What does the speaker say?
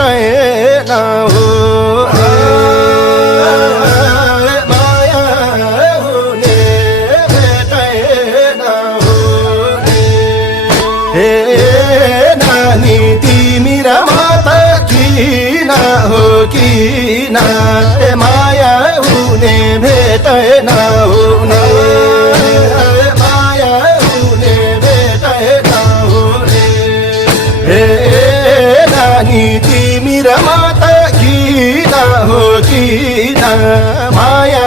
भेटेन हो माया हुने भेटेन हो हे नानी तिमी र म त किन हो किन माया हुने भेटेन हुने माया हुने भेटेन हुने हे नानी तिमी र म त किन हो किन माया